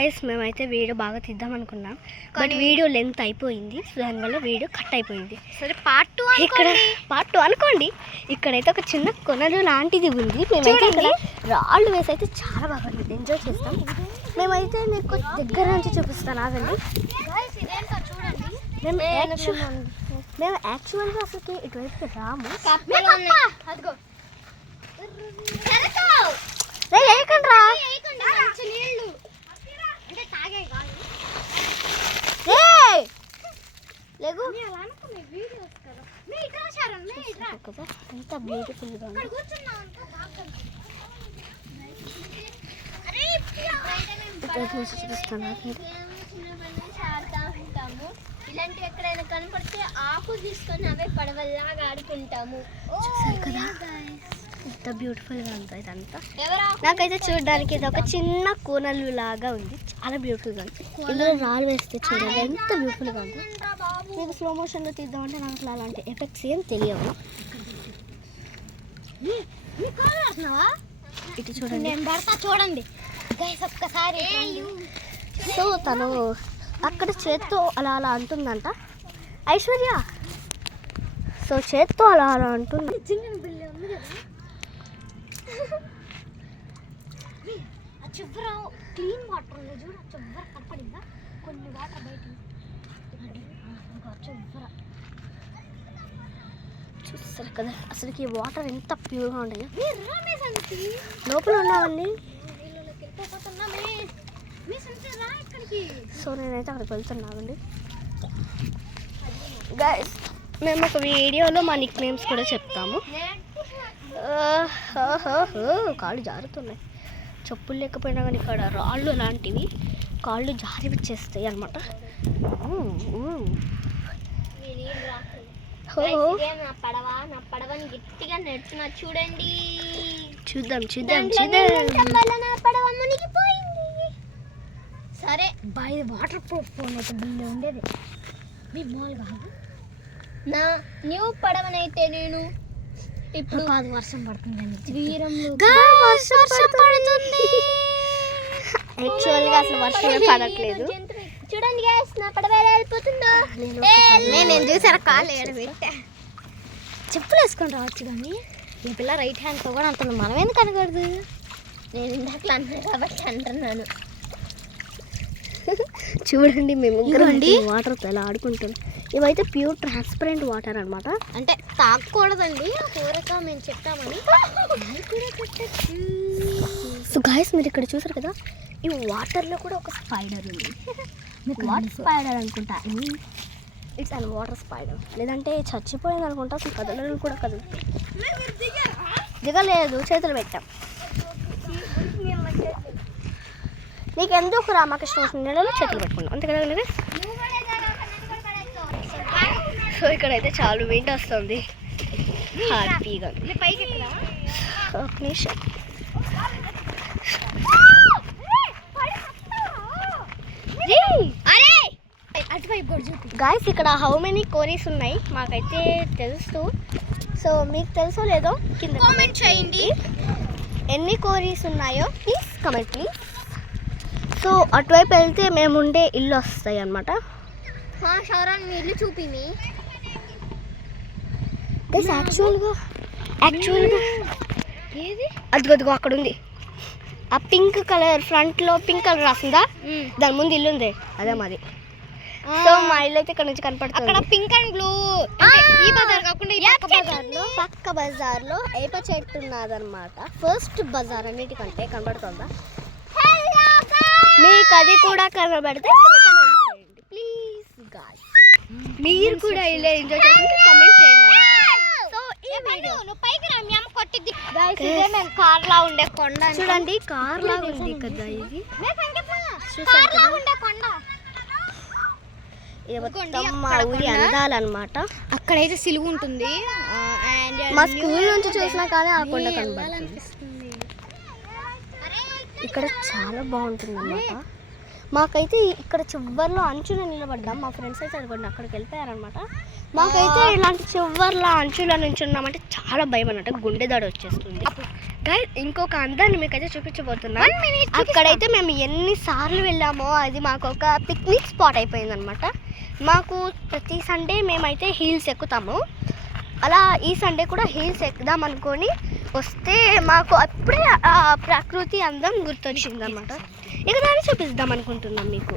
Guys మేమైతే video బాగా తీద్దాం అనుకున్నాం, బట్ వీడియో లెంత్ అయిపోయింది. సో దానివల్ల వీడియో కట్ అయిపోయింది. సరే పార్ట్ 2 ఇక్కడ పార్ట్ 2 అనుకోండి. ఇక్కడైతే ఒక చిన్న కొనలు లాంటిది ఉంది. మేమైతే ఇక్కడ రాళ్ళు వేసి అయితే చాలా బాగా ఎంజాయ్ చేస్తాం. మేమైతే నీకు దగ్గర నుంచి చూపిస్తాను ఆగండి. మేము యాక్చువల్గా అసలుకి ఇటువైపుకి రాము. ఎంత బ్యూటిఫుల్గా ఉంది. చూపిస్తాను. ఇలాంటి ఎక్కడైనా కనపడితే ఆకు తీసుకొని అవే పడవల్లాగా ఆడుకుంటాము. చూసారు కదా ఎంత బ్యూటిఫుల్గా ఉందో ఇదంతా. నాకైతే చూడడానికి ఇది ఒక చిన్న కోనలు లాగా ఉంది. చాలా బ్యూటిఫుల్గా ఉంది. ఇందులో రాళ్ళు వేస్తే చూడండి ఎంత బ్యూటిఫుల్గా ఉంది. మీకు స్లో మోషన్లో తీద్దామంటే నాకు అలాంటి ఎఫెక్ట్స్ ఏం తెలియవు. ఇటు చూడండి, చూడండి ఒక్కసారి. సో తను అక్కడ చేత్తో అలా అలా అంటుందంట ఐశ్వర్య. సో చేత్తో అలా అలా అంటుంది. చివర క్లీన్ వాటర్ ఉంది చూడ, చివర కనపడిందా కొన్ని వాటర్ బయట చివర. చూస్తారు కదా అసలుకి వాటర్ ఎంత ప్యూర్గా ఉంటాయో. లోపల ఉన్నామండి. సో నేనైతే అక్కడికి వెళ్తున్నామండి. గైస్ మేము ఒక వీడియోలో మా నిక్ నేమ్స్ కూడా చెప్తాము. కాళ్ళు జారుతున్నాయి. చెప్పులు లేకపోయినా కానీ ఇక్కడ రాళ్ళు లాంటివి కాళ్ళు జారి వచ్చేస్తాయి అన్నమాట. నా పడవని గట్టిగా నెడుతున్నా చూడండి. చూద్దాం చూద్దాం చూద్దాం. నా పడవ మునిగిపోయింది. సరే బై వాటర్ ప్రూఫ్ ఫోన్ అయితే బిల్లు ఉండేది. మీ మాల్ కాదు నా న్యూ పడవనైతే నేను ఇప్పుడు కాదు వర్షం పడుతుందండి. తీరంలో వర్షం పడుతుంది. యాక్చువల్గా అసలు వర్షమే పడట్లేదు. చూడండి గ్యాస్ నా పడవ ఎలా వెళ్ళిపోతుందో. నేను చూసారా కాలు ఏడబెట్టా. చెప్పులు వేసుకొని రావచ్చు కానీ ఈ పిల్ల రైట్ హ్యాండ్తో కూడా అంత మనం ఎందుకు అనకూడదు. నేను ఇందాక అన్నా కాబట్టి అంటున్నాను. చూడండి మేము వాటర్తో ఎలా ఆడుకుంటాం. ఇవైతే ప్యూర్ ట్రాన్స్పరెంట్ వాటర్ అనమాట. అంటే తాగకూడదండి, కోరిక మేము చెప్తామని. సో గాయస్ మీరు ఇక్కడ చూసారు కదా, ఈ వాటర్లో కూడా ఒక స్పైడర్ ఉంది. మీకు వాటర్ స్పైడర్ అనుకుంటా. ఇట్స్ అండ్ వాటర్ స్పైడర్, లేదంటే చచ్చిపోయింది అనుకుంటా. అసలు కదలను కూడా కదులుతుంది. దిగలేదు, చేతులు పెట్టాం. నీకు ఎందుకు రామకృష్ణ నీళ్ళలో చేతులు పెట్టుకున్నాం అంతే కదా. సో ఇక్కడైతే చాలా విండ్ వస్తుంది, హ్యాపీగా. ఒక నిమిషం. గాయస్ ఇక్కడ హౌ మెనీ కోరీస్ ఉన్నాయి మాకైతే తెలుసు. సో మీకు తెలుసో లేదో కింద కామెంట్ చేయండి. ఎన్ని కోరీస్ ఉన్నాయో ప్లీజ్ కామెంట్ ప్లీజ్. సో అటువైపు వెళ్తే మేము ఉండే ఇల్లు వస్తాయి అన్నమాట. మీ ఇల్లు చూపిమి. యాక్చువల్గా ఏది అదిగో అక్కడ ఉంది. ఆ పింక్ కలర్ ఫ్రంట్లో పింక్ కలర్ రాసిందా, దాని ముందు ఇల్లు ఉంది, అదే మాది. సో మా ఇల్లు అయితే ఇక్కడ నుంచి కనపడుతుంది. అక్కడ పింక్ అండ్ బ్లూ. ఈ బజార్ కాకుండా పక్క బజార్లో ఏప చెట్టు ఉన్నదన్నమాట. ఫస్ట్ బజార్ అన్నిటికంటే కనబడుతుందా మీకు? అది కూడా కనబడితే కమెంట్ చేయండి ప్లీజ్ గాయ్స్. మీరు కూడా ఇలా ఎంజాయ్ చేస్తుంటే కమెంట్ చేయండి. సో ఈ వీడియో పైకి రా, మీ అమ్మ కొట్టిద్ది. గాయ్స్ ఇదే మేము కార్లా ఉండే కొండ. చూడండి కార్లా ఉంది కదా ఇది. కార్లా ఉండే కొండ. మా ఊరి అందాలన్నమాట. అక్కడైతే సిలువు ఉంటుంది. మా స్కూల్ నుంచి చూసినా కానీ ఆ కొండ కనబడుతుంది. ఇక్కడ చాలా బాగుంటుంది అన్నమాట. మాకైతే ఇక్కడ చివర్లో అంచున నిలబడ్డాం. మా ఫ్రెండ్స్ అయితే అనుకోండి అక్కడికి వెళ్ళిపోయారనమాట. మాకైతే ఇలాంటి చివర్ల అంచుల నుంచి ఉన్నామంటే చాలా భయం అన్నట్టు, గుండె దాడి వచ్చేస్తుంది. గైస్ ఇంకొక అందాన్ని మీకైతే చూపించబోతున్నా. అక్కడైతే మేము ఎన్నిసార్లు వెళ్ళామో అది మాకు ఒక పిక్నిక్ స్పాట్ అయిపోయింది అనమాట. మాకు ప్రతి సండే మేమైతే హిల్స్ ఎక్కుతాము. అలా ఈ సండే కూడా హిల్స్ ఎక్కుదాం అనుకొని వస్తే మాకు అప్పుడే ఆ ప్రకృతి అందం గుర్తొచ్చింది అనమాట. ఇక దాన్ని చూపిద్దాం అనుకుంటున్నాం మీకు.